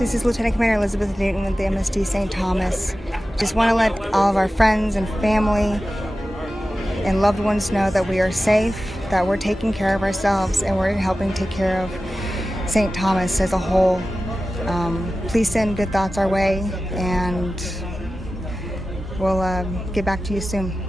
This is Lieutenant Commander Elizabeth Newton with the MSD St. Thomas. Just want to let all of our friends and family and loved ones know that we are safe, that we're taking care of ourselves, and we're helping take care of St. Thomas as a whole. Please send good thoughts our way, and we'll get back to you soon.